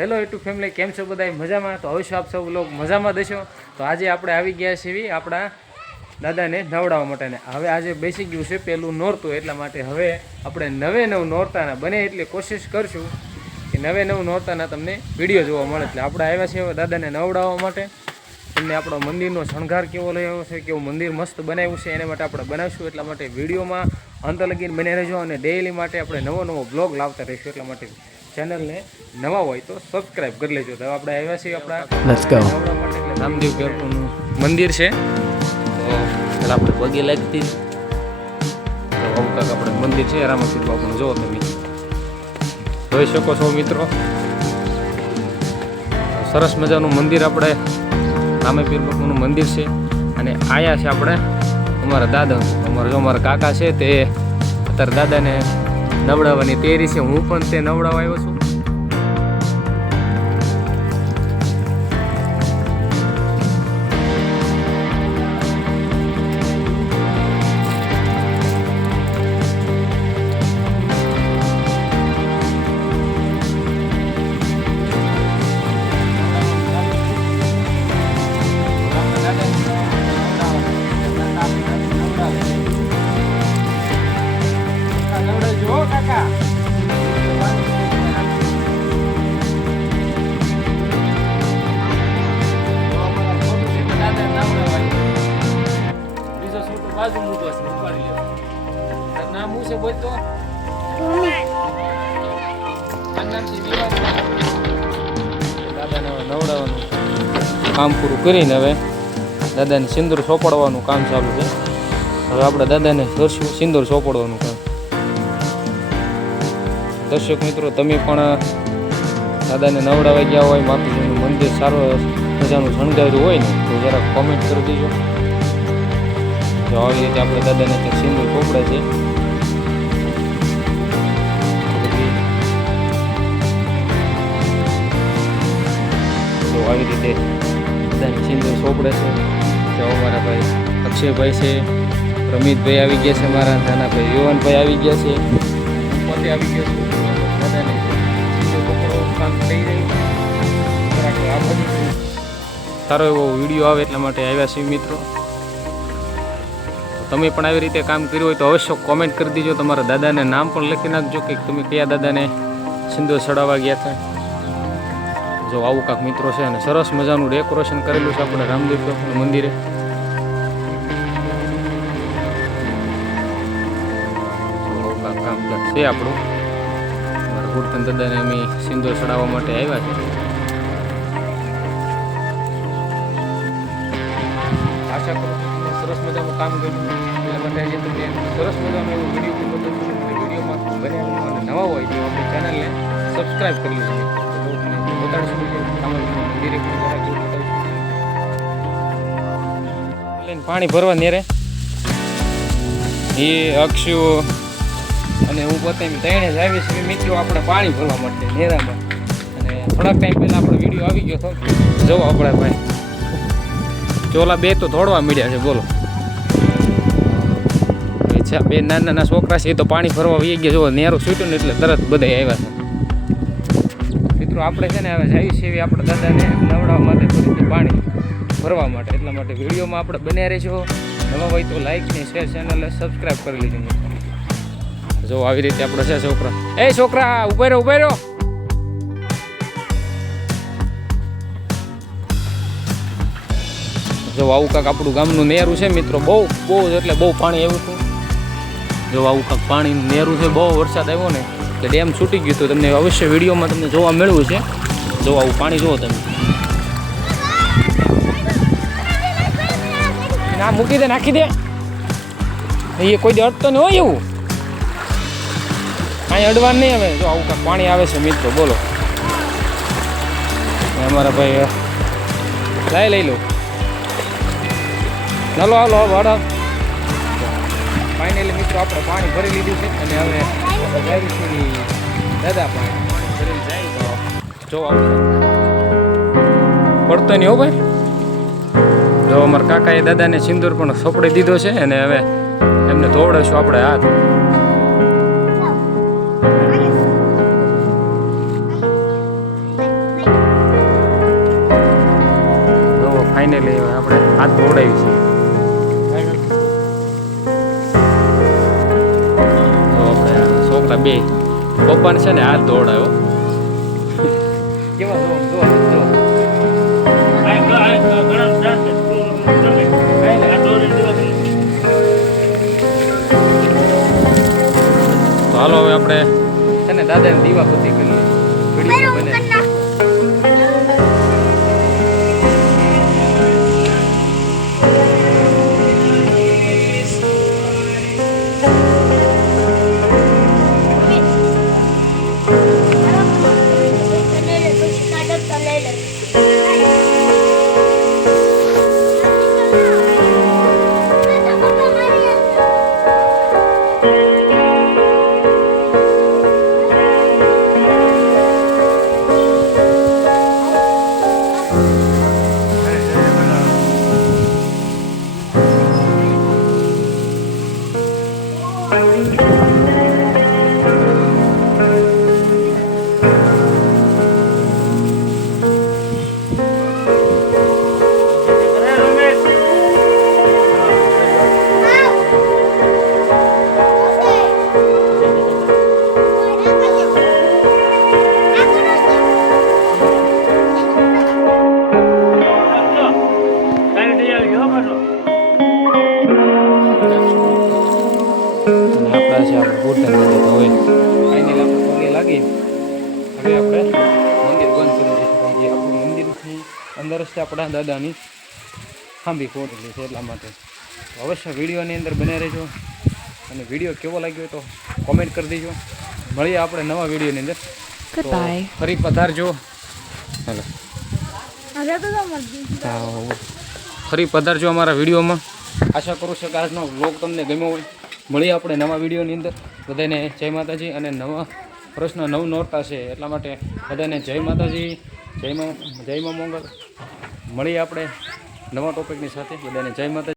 Hello YouTube family, કેમ છો બધા મજામાં? તો અવશ્ય આપ સૌ લોકો મજામાં દેશો. તો આજે આપણે આવી ગયા છીએ આપણા દાદાને નવડાવવા માટે. હવે આજે બેસી ગયું છે પહેલું નોરતું, એટલા માટે હવે આપણે નવે નવ નોરતાના બને એટલી કોશિશ કરશું કે નવે નવ નોરતાના તમને વિડીયો જોવા મળે. એટલે આપણે આવ્યા છીએ દાદાને નવડાવવા માટે. તમને આપણો મંદિરનો શણગાર કેવો લઈ આવ્યો છે, કેવું મંદિર મસ્ત બનાવ્યું છે, એના માટે આપણે બનાવીશું. એટલા માટે વિડીયોમાં અંત લગીને બને રહેજો અને ડેઈલી માટે આપણે નવો બ્લોગ લાવતા રહીશું. એટલા માટે ચેનલને નવા હોય તો સબસ્ક્રાઈબ કરી લેજો. તો આપણે આવ્યા છીએ આપણા માટે રામદેવ પીરનું મંદિર છે. તો પહેલાં આપણે પગે લાગતી તો કાંક આપણે મંદિર છે રામપીર બાપુનું. જુઓ તમે જોઈ શકો છો મિત્રો, સરસ મજાનું મંદિર આપણે રામપીર બાપુનું મંદિર છે. અને આયા છે આપણે અમારા દાદા, અમારા કાકા છે તે અત્યારે દાદાને નવડાવવાની તૈયારી છે. હું પણ તે નવડાવવા આવ્યો છું. નવડાવવાનું કામ પૂરું કરીને હવે દાદાને સિંદૂર સોંપડવાનું કામ ચાલુ છે. હવે આપણે દાદાને કરશું સિંદૂર સોંપડવાનું કામ. દર્શક મિત્રો, તમે પણ દાદાને નવડાવી ગયા હોય, માતાજીનું મંદિર સારું મજાનું શણગાર્યું હોય ને તો જરાક કોમેન્ટ કરી દેજો. તો આવી રીતે આપણે દાદાને ત્યાં સિંદૂર સોંપડે છે. આવી રીતે બધાને સિંદૂર સોંપડે છે. તો અમારા ભાઈ અક્ષયભાઈ છે, રમિતભાઈ આવી ગયા છે, મારા નાના ભાઈ યુવાનભાઈ આવી ગયા છે, પોતે આવી ગયો છું. દાદાને સિંદૂર સોંપડવાનું કામ થઈ રહ્યું. આ બધી સારો એવો વિડીયો આવે એટલા માટે આવ્યા છીએ મિત્રો. તમે પણ આવી રીતે કામ કર્યું હોય તો અવશ્ય કોમેન્ટ કરી દેજો. તમારા દાદાને નામ પણ લખી નાખજો કે તમે કયા દાદાને સિંદૂર ચડાવવા ગયા હતા. જો આવું કાંક મિત્રો છે અને સરસ મજાનું ડેકોરેશન કરેલું છે આપણે રામદેવ મંદિરે. કામકાજ છે આપણું. મારા ગુરતન દાદાને અમે સિંદૂર ચડાવવા માટે આવ્યા છે. આશા કરું છું સરસ મજાનું કામ કર્યું. એના માટે આજે તમને સરસ મજાનો એવો વિડીયો બતાવ્યો. વિડીયોમાં બન્યા અને નવા હોય તો આપણી ચેનલને સબસ્ક્રાઈબ કરી લેજો. પાણી ભરવા નેરે એ અક્ષુ અને હું પોતે ત્રણે જ આવી છીએ મિત્રો આપણે પાણી ભરવા માટે નેરામાં. અને થોડાક ટાઈમ પહેલાં આપણો વિડીયો આવી ગયો હતો. જવો આપણે ભાઈ ચોલા બે તો દોડવા મળ્યા છે. બોલો, બે નાના છોકરા છે એ તો પાણી ભરવા વહી ગયા. જો નેરું છૂટ્યું ને એટલે તરત બધા આવ્યા છે. આપણે છે ને હવે જઈએ છીએ આપણે દાદાને નવડાવવા માટે ફરીથી પાણી ભરવા માટે. એટલા માટે વિડીયોમાં આપણે બન્યા રહેજો. નવા હોય તો લાઈક ને શેર, ચેનલને સબસ્ક્રાઈબ કરી લેજો. જો આવી રીતે આપણે છે છોકરા, એ છોકરા ઉભા રહ્યો. જો આવું કાંક આપણું ગામનું નેરું છે મિત્રો. બહુ એટલે બહુ પાણી આવ્યું હતું. જો આવું કાંક પાણીનું નેરું છે. બહુ વરસાદ આવ્યો ને એટલે ડેમ છૂટી ગયું. તો તમને અવશ્ય વિડીયોમાં તમને જોવા મળ્યું છે. જો આવું પાણી જુઓ તમે. ના મૂકી દે, નાખી દે. એ કોઈ દે અડતો નહીં હોય એવું. કાંઈ અડવા નહીં આવે. જો આવું કાંક પાણી આવે છે મિત્રો. બોલો, અમારા ભાઈ લઈ લો. ચાલો હાલો વાડા. ફાઇનલી મિત્રો આપણે પાણી ભરી લીધું છે અને હવે જાય છે દાદા પાણી ભરેલી જાય તો જો આવું પડતો નહીં હો ભાઈ. જો અમારા કાકાએ દાદાને સિંદૂર પણ સોંપડી દીધો છે અને હવે એમને ધોવડાવીશું આપણે હાથ. ફાઇનલી આપણે હાથ ધોવડાવી છે. તો આપણે છોકરા બે પપ્પાને છે ને હાથ ધોવડાવ્યો. કેવા જો જો જો તો હાલો હવે આપણે છે ને દાદાને દીવાબત્તી કરી વિડીયો બને. હવે આપણે મંદિર બંધ કરી દઈશું. જે આપણું મંદિરથી અંદર જ આપણા દાદાની ખાંભી ખોટેલી છે એટલા માટે. અવશ્ય વિડીયોની અંદર બને રહેજો અને વિડીયો કેવો લાગ્યો તો કોમેન્ટ કરી દેજો. મળીએ આપણે નવા વિડીયોની અંદર. ફરી પધારજો. હાલો ફરી પધારજો અમારા વિડીયોમાં. આશા કરું છું કે આજનો વ્લોગ તમને ગમ્યો હોય. મળીએ આપણે નવા વિડીયોની અંદર. બધાને જય માતાજી. અને નવા વર્ષના નવ નોરતા છે એટલા માટે બધાને જય માતાજી, જય મા મોંગલ. મળીએ આપણે નવા ટોપિકની સાથે. બધાને જય માતાજી.